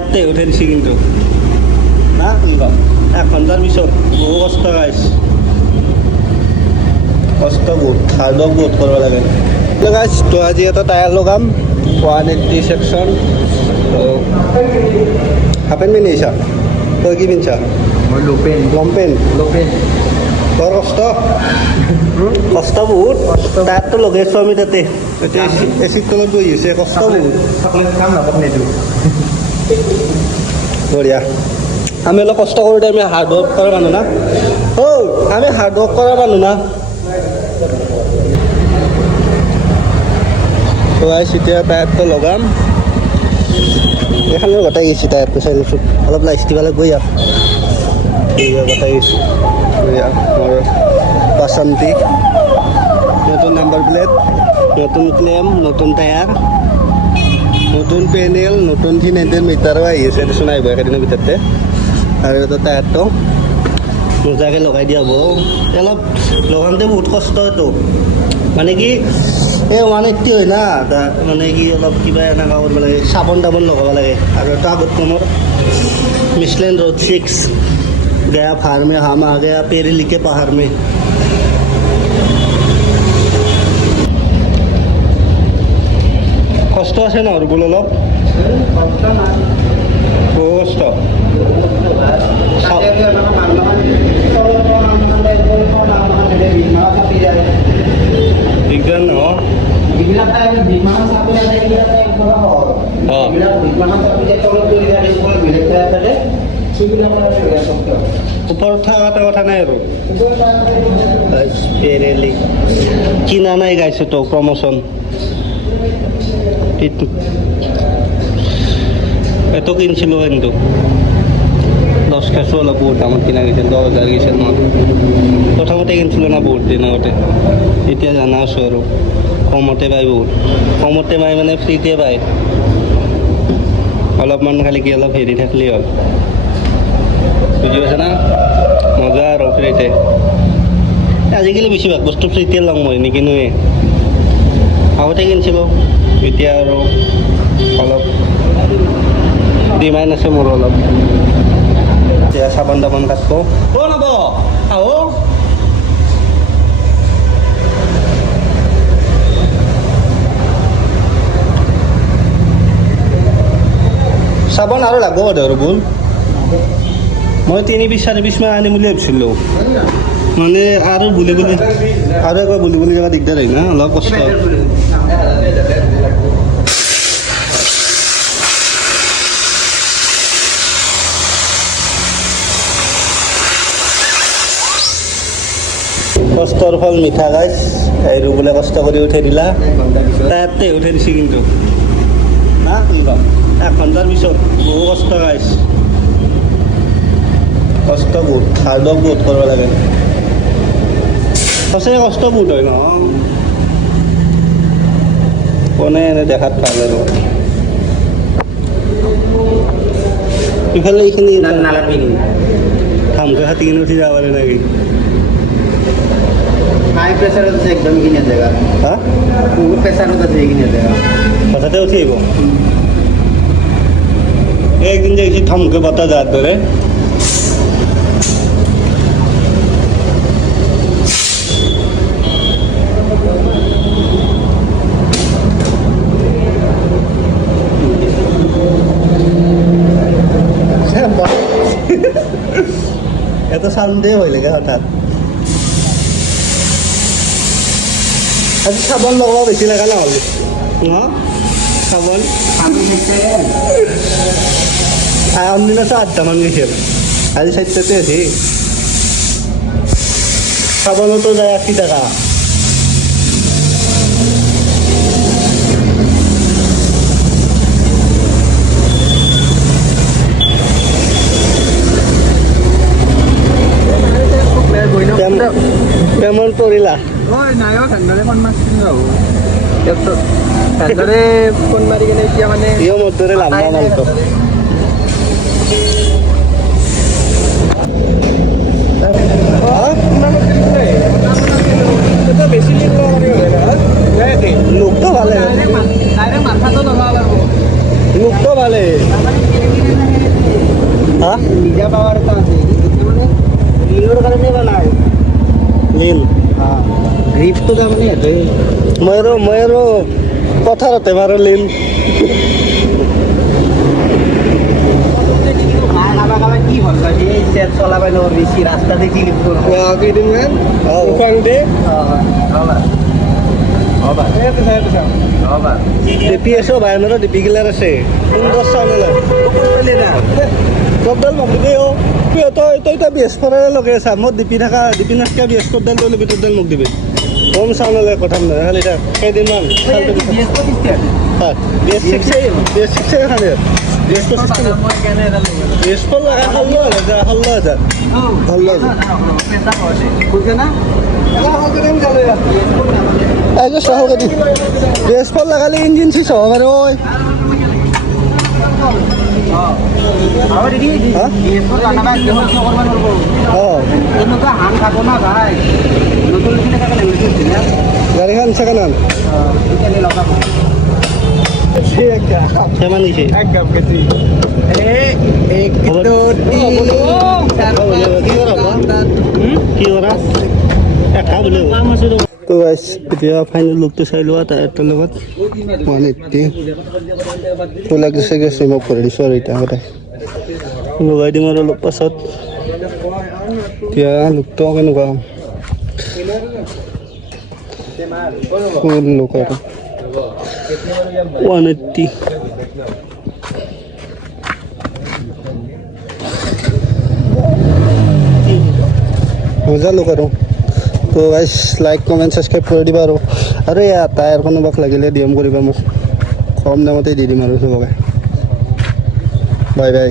টায়াৰতে উঠে দিছি কিন্তু না 1 ঘণ্টাৰ পিছত বহু কষ্ট গাইছ কষ্ট বহুত হাৰ্ডৱৰ্ক বহুত কৰিব লাগে গাইছ তো আজি এটা টায়াৰ লগাম 180 সেকশন তো হাফ পেণ্ট পিন্ধিছা তই কি পিন্ধিছা মই লংপেণ্ট বৰ কষ্ট বহুত টায়াৰটো লগাইছোঁ আমি তাতে এতিয়া এচিৰ তলত বহি আছে কষ্ট বহুত বঢ়িয়া আমি অলপ কষ্ট কৰোঁতে আমি হাৰ্ডৱৰ্ক কৰা মানুহ না আমি হাৰ্ডৱৰ্ক কৰা মানুহ না তো গাইছ এতিয়া টায়াৰটো লগাম এখানে গোটাই গেছি টায়াৰটো চাই লৈছোঁ অলপ লাইষ্টি পালে গৈ যাম গোটাই গেছি মোৰ বাসন্তী নতুন নাম্বাৰ প্লেট নতুন ক্লেম নতুন টায়াৰ নতুন পেনেল নতুন 300 মিটাৰো আহি আছে দেচোন আহিব একেদিনৰ ভিতৰতে আৰু এটা টায়াৰটো মজাকৈ লগাই দিয়া হ'ব অলপ লগাওঁতে বহুত কষ্ট এইটো মানে কি এই 180 হয় না মানে কি অলপ কিবা এনেকুৱা কৰিব লাগে চাবোন তাবোন লগাব লাগে আৰু এটা আগত কমৰ मिशेलिन रोड 6 गया फार्म में हम आ गया पेरेली के पहाड़ में কষ্ট আছে না ওরগুলো অলপ কষ্ট দিগদার ন ওপৰত থকা কথা নাই আৰু পেৰেলি কিনা নাই গাইছে তো প্ৰমোচন এত কিনছিল কিন্তু 10 কাছো অলপ বহুত দামত কিনা গেছিল 10,000 গেছিল মোৰ প্ৰথমতে কিনছিল না বহুত দিন আগতে এতিয়া জানা আছোঁ আৰু কমতে পাই বহুত কমতে পাই মানে ফ্ৰীতে পায় অলপমান খালি কি অলপ হেৰি থাকিলেই হ'ল বুজি পাইছা না মজা আৰু ফ্ৰীতে আজিকালি বেছিভাগ বস্তু ফ্ৰীতে লওঁ মই নিকিনোৱে আগতে কিনিছিলোঁ এতিয়া আৰু অলপ ডিমাণ্ড আছে মোৰ অলপ এতিয়া চাবোন তাবোন কাটব নব আহো চাবোন আৰু লাগব আৰু ভুল মই 3-4 পিছ মান আনিম বুলি ভাবিছিলোঁ মানে আৰু বুলি আৰু একবাৰ বুলি জেগা দিগদাৰ হয় না অলপ কষ্ট কষ্টৰ ফল মিঠা গাইছ এই বোলে কষ্ট কৰি উঠাই দিলা তাতে উঠাই দিছে কিন্তু না 1 ঘণ্টাৰ পিছত বহু কষ্ট গাইছ কষ্ট বহুত হাৰ্ডৱৰ্ক বহুত কৰিব লাগে সঁচাই কষ্ট বহুত হয় ন কোনে এনে দেখাত ভাল আৰু ইফালে এইখিনি খামকৈ হাতী কিনে উঠি যাব পাৰে নেকি हाई प्रेशर से एकदम ही नहीं देगा हाँ वो प्रेशर होता है ही नहीं देगा पता है उसी को एक दिन जैसे थम के बता जाते रहे এটা সন্দেহ হয়ে গেল হঠাৎ আজি চাবোন লগাব বেছি লগা নহ'ল চাবোন অন্যদিন আছে 8টামান গৈছিল আজি 4টাতে আছে চাবোনতো যায় 80 টাকা কেমন পৰিলা নাইও ঠাণ্ডাৰে ফোন মাৰিছিল ৰ'ব ঠাণ্ডাৰে ফোন মাৰি কিনে এতিয়া মানে মোৰ দৰে লাম্বা নামটো বেছি লোকটো ভালে মাথাটো লগাব লাগিব লোকটো ভালে হা নিজা পাৱাৰ এটা আছে এইটো মানে ৰীলৰ কাৰণে বনায় নীল গ্ৰিপটো তাৰমানে ইয়াতে মই আৰু পথাৰতে মাৰো লীল কি হ'ল ভাবি এই চেট চলাবাই ন বেছি ৰাস্তা দেখি কেইদিনমান উফাং দে ডিপিএছও বাইমাৰো ডিপি কিলাৰ আছে সুন্দৰ চাউল কপডাল মোক দিবি অ' তই এতিয়া বৃহস্পতিৰে লগে আছা মই ডিপি নাথকা বৃহস্পতিডাল লৈ ল'বি তোৰডাল মোক দিবি কম চাউললে কথা নহয় খালি এতিয়া কেইদিনমান BS6 খানে বৃহস্পতি লগা 16,000 বৃহস্পতি লগালে ইঞ্জিন চিজ হ'ব পাৰে ঐ গাড়ীখন ছেকেণ্ড হেণ্ড কিমান দিছে কি কৰা তো গাইছ এতিয়া ফাইনেল লুকটো চাই লোৱা টায়াৰটোৰ লগত 180 তোলাক চাগে চিম অফ কৰি দিছোঁ আৰু এতিয়া আগতে লগাই দিম আৰু অলপ পাছত এতিয়া লুকটো কেনেকুৱা ফুল লুক আৰু 180 মজা লুক আৰু তো গাইছ লাইক কমেণ্ট ছাবস্ক্ৰাইব কৰি দিবা আৰু এয়া টায়াৰ কোনোবাক লাগিলে DM কৰিবা মোক কম দামতে দি দিম আৰু চবকে বাই বাই